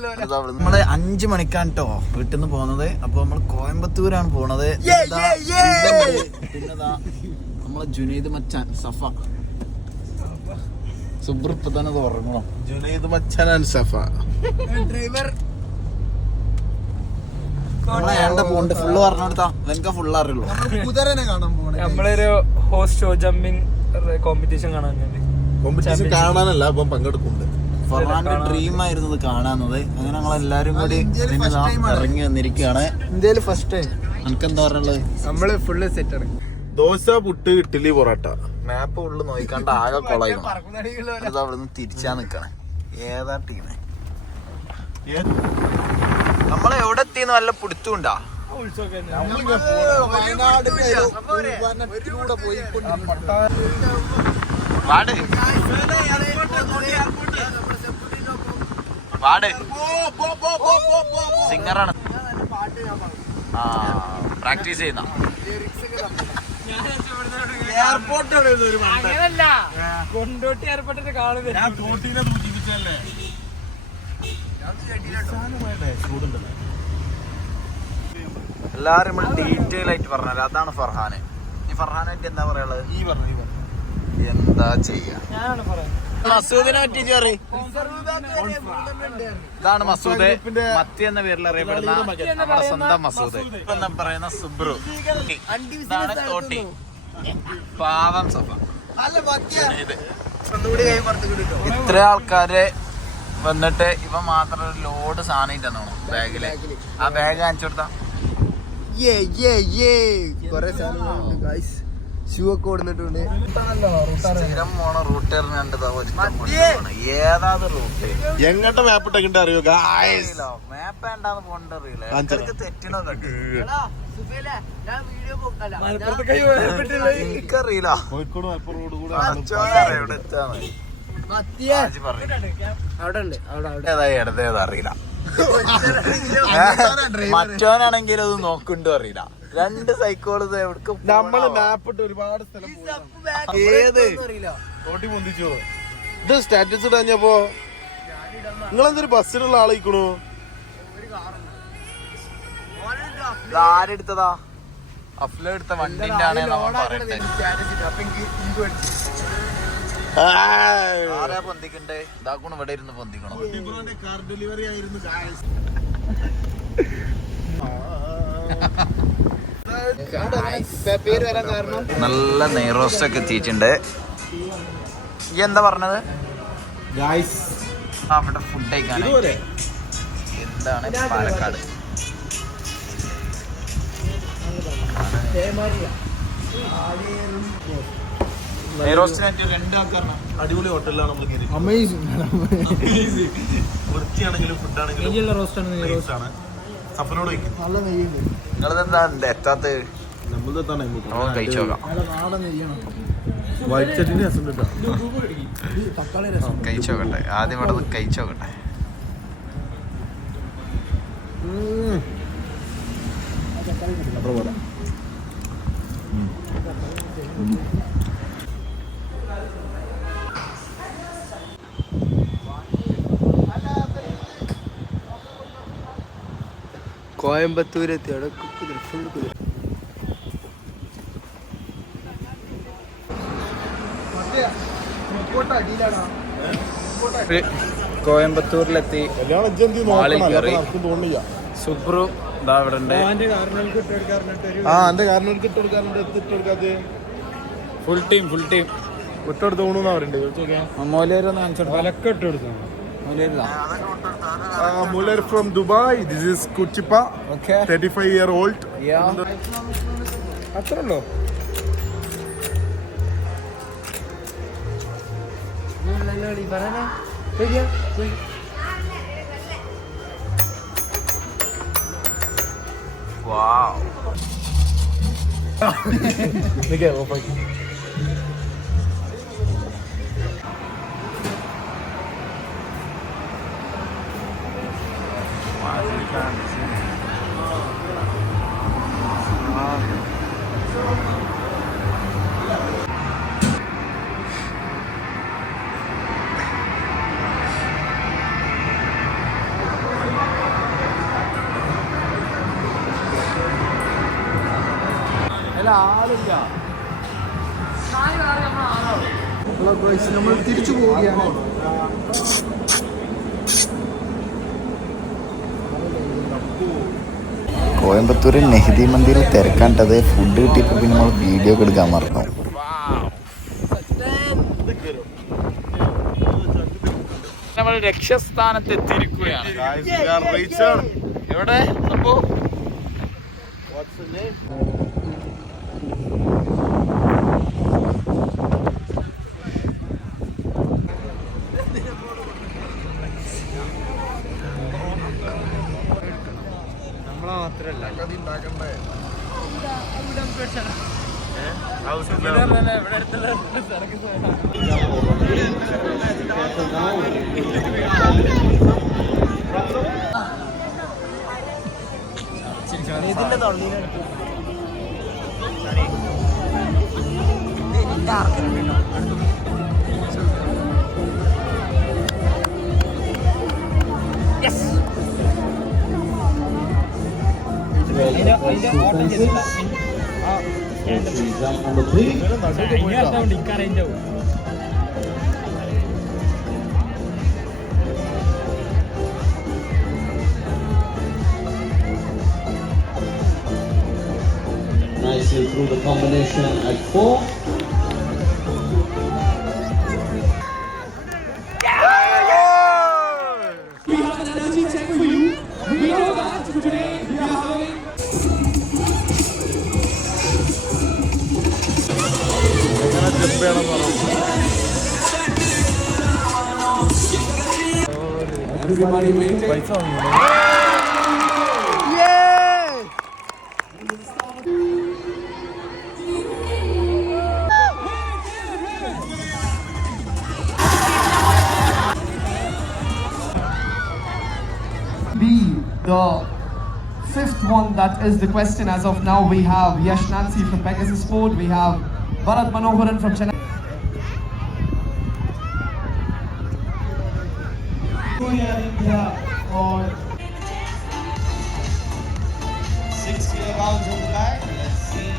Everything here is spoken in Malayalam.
നമ്മള് 5 മണിക്കാണ് കേട്ടോ വീട്ടിൽ നിന്ന് പോകുന്നത്. അപ്പൊ നമ്മള് കോയമ്പത്തൂരാണ് പോണത്. പിന്നെതാ നമ്മളെ ജുനൈദ് മച്ചാൻ സഫ സുബ്രപ്പ് തന്നെ ഉറങ്ങണം. ജുനൈദ് മച്ചാൻ സഫ ഡ്രൈവർ പോണ്ട് ഫുള്ള് പറഞ്ഞെടുത്താ എനിക്ക് ഫുള്ള് അറിയുള്ളൂ. കുതിരനെ കാണാൻ പോകണം. നമ്മളൊരു ഹോസ്റ്റ് ഷോ ജമ്പിങ് കോമ്പറ്റീഷൻ കാണാനല്ല അപ്പം പങ്കെടുക്കുന്നുണ്ട്. ഫർഹാന്റെ ഡ്രീം ആയിരുന്നു ഇത് കാണാന്നത്. അങ്ങനെ ഞങ്ങളെല്ലാരും കൂടി ഇറങ്ങി വന്നിരിക്കുകയാണ്. ഇന്ത്യയിൽ ഫസ്റ്റ് ടൈം. എനിക്കെന്താ പറയുള്ളത്? നമ്മള് ഫുള്ള് സെറ്റർ. ദോശ, പുട്ട്, ഇഡ്ഡലി, പൊറോട്ട. മാപ്പ് ഉള്ളു നോക്കിക്കാണ്ട് ആകെ കൊളായിരുന്നു. അത് അവിടുന്ന് തിരിച്ചാ നിക്കണേ. ഏതാ ടീമേ? നമ്മളെ എവിടെ എത്തിന്ന് വല്ല പിടുത്തുണ്ടാ? വാട് വാട് സിംഗറാണ്. ആ പ്രാക്ടീസ് ചെയ്യുന്ന കൊണ്ടോട്ടി എയർപോർട്ടിന്റെ കാണുന്നത് എല്ലാരും ഡീറ്റെയിൽ ആയിട്ട് പറഞ്ഞാൽ അതാണ് ഫർഹാന്. ഈ ഫർഹാനായിട്ട് എന്താ പറയാനുള്ളത്? എന്താ ചെയ്യാ? മസൂദിനെ പറ്റിട്ട് പറയും. ഇതാണ് മസൂദ്. മത്തി എന്ന പേരിൽ അറിയപ്പെടുന്ന നമ്മുടെ സ്വന്തം മസൂദ് എന്ന് പറയുന്ന സുബ്രു. ഇതാണ് തോട്ടി. പാവം സഫ. ഇത്ര ആൾക്കാര് വന്നിട്ട് ഇവ മാത്രം ഒരു ലോഡ് സാധനം ഇട്ടെന്നോ ബാഗില്. ആ ബാഗ് കാണിച്ചു കൊടുത്താ ഷൂ ഒക്കെ കൊടുത്തിട്ടുണ്ട്. സ്ഥിരം പോണ റൂട്ട് ഏതാ റൂട്ട്? എങ്ങോട്ട് മാപ്പ് ഇട്ടൊക്കെ അറിയോ? മാപ്പ് വേണ്ടാന്ന് പോണ്ടറിയില്ല. തെറ്റിനോ കണ്ടു എനിക്കറിയില്ല. കോഴിക്കോട് മലപ്പുറം റോഡ് കൂടെ എവിടെ എത്താന്ന് ഏതാ ഇടതേതാ അറിയില്ല. മറ്റോനാണെങ്കിൽ അത് നോക്കുണ്ടോ അറിയില്ല. 2 സൈക്കോള് എവിടേക്ക് നമ്മള് മാപ്പ് ഇട്ട് ഒരുപാട് സ്ഥലം ഏത് തോട്ടി പൊന്തിച്ചോ? ഇത് സ്റ്റാറ്റസ് ഇടാഞ്ഞപ്പോ നിങ്ങളെന്തൊരു ബസ്സിലുള്ള ആളായിക്കണു. ആരെടുത്തതാ? അഫ്ല എടുത്ത വണ്ടിന്റെ ആണ് പറയട്ടെ. ആരാ പൊന്തിക്കണ്ടേ? ഇതാക്കണം ഇവിടെ ഇരുന്ന് പൊന്തിക്കണം. കാർ ഡെലിവറി ആയിരുന്നു. നല്ല നെയ്റോസ്റ്റ് ഒക്കെ എത്തിയിട്ടുണ്ട്. ഈ എന്താ പറഞ്ഞത്? അവിടെ ഫുഡ് കഴിക്കാൻ എന്താണ് പാലക്കാട് നെയ്റോസ്റ്റിനായിട്ട് 2 ആൾക്കാരാണ്. അടിപൊളി ഹോട്ടലിലാണ് നമ്മൾ വൃത്തിയാണെങ്കിലും ഫുഡാണെങ്കിലും സഫനോട് നിങ്ങളെന്താ എത്താത്ത? കഴിച്ചോക്കാം. വൈറ്റ് ചട്ടിന് രസം കഴിച്ചോക്കട്ടെ. ആദ്യം ഇവിടെ കഴിച്ചോക്കട്ടെ. കോയമ്പത്തൂരെത്തി. അവിടെ കോയമ്പത്തൂരിലെത്തി. സുബ്രു ഇതാ ഇവിടെ ഉണ്ട്. ഫുൾ ടീം വിട്ടെടുത്ത് തോന്നുന്ന പറയണ്ടേ? മോലേരൊന്ന് കാണിച്ചോട്ടെ. Muller from Dubai. This is Kuchipa. Okay. 35-year-old. Yeah. അത്രല്ലോ. Wow. നമ്മൾ തിരിച്ചു പോവുകയാണ്. കോയമ്പത്തൂരിൽ നെഹ്ദി മന്ദിറിൽ തിരക്കാണ്ടത് ഫുഡ് കിട്ടിയപ്പോൾ പിന്നെ നമ്മൾ വീഡിയോ ഒക്കെ എടുക്കാൻ മറന്നു. നമ്മൾ ലക്ഷ്യസ്ഥാനത്ത് എത്തിയിരിക്കുകയാണ്. എവിടെ സംഭവം? നമ്മളെ മാത്രല്ല ഇതിന്റെ തൊള്ളിയിലാണ്. Nicely through the combination at 4. We have an energy check for you. We know that today we are having everybody maintain. Be the fifth one, that is the question as of now. We have Yash Nancy from Pegasus Sport, we have Bharat Manoharan from Chennai. India on 6 clear rounds in the back. Let's see.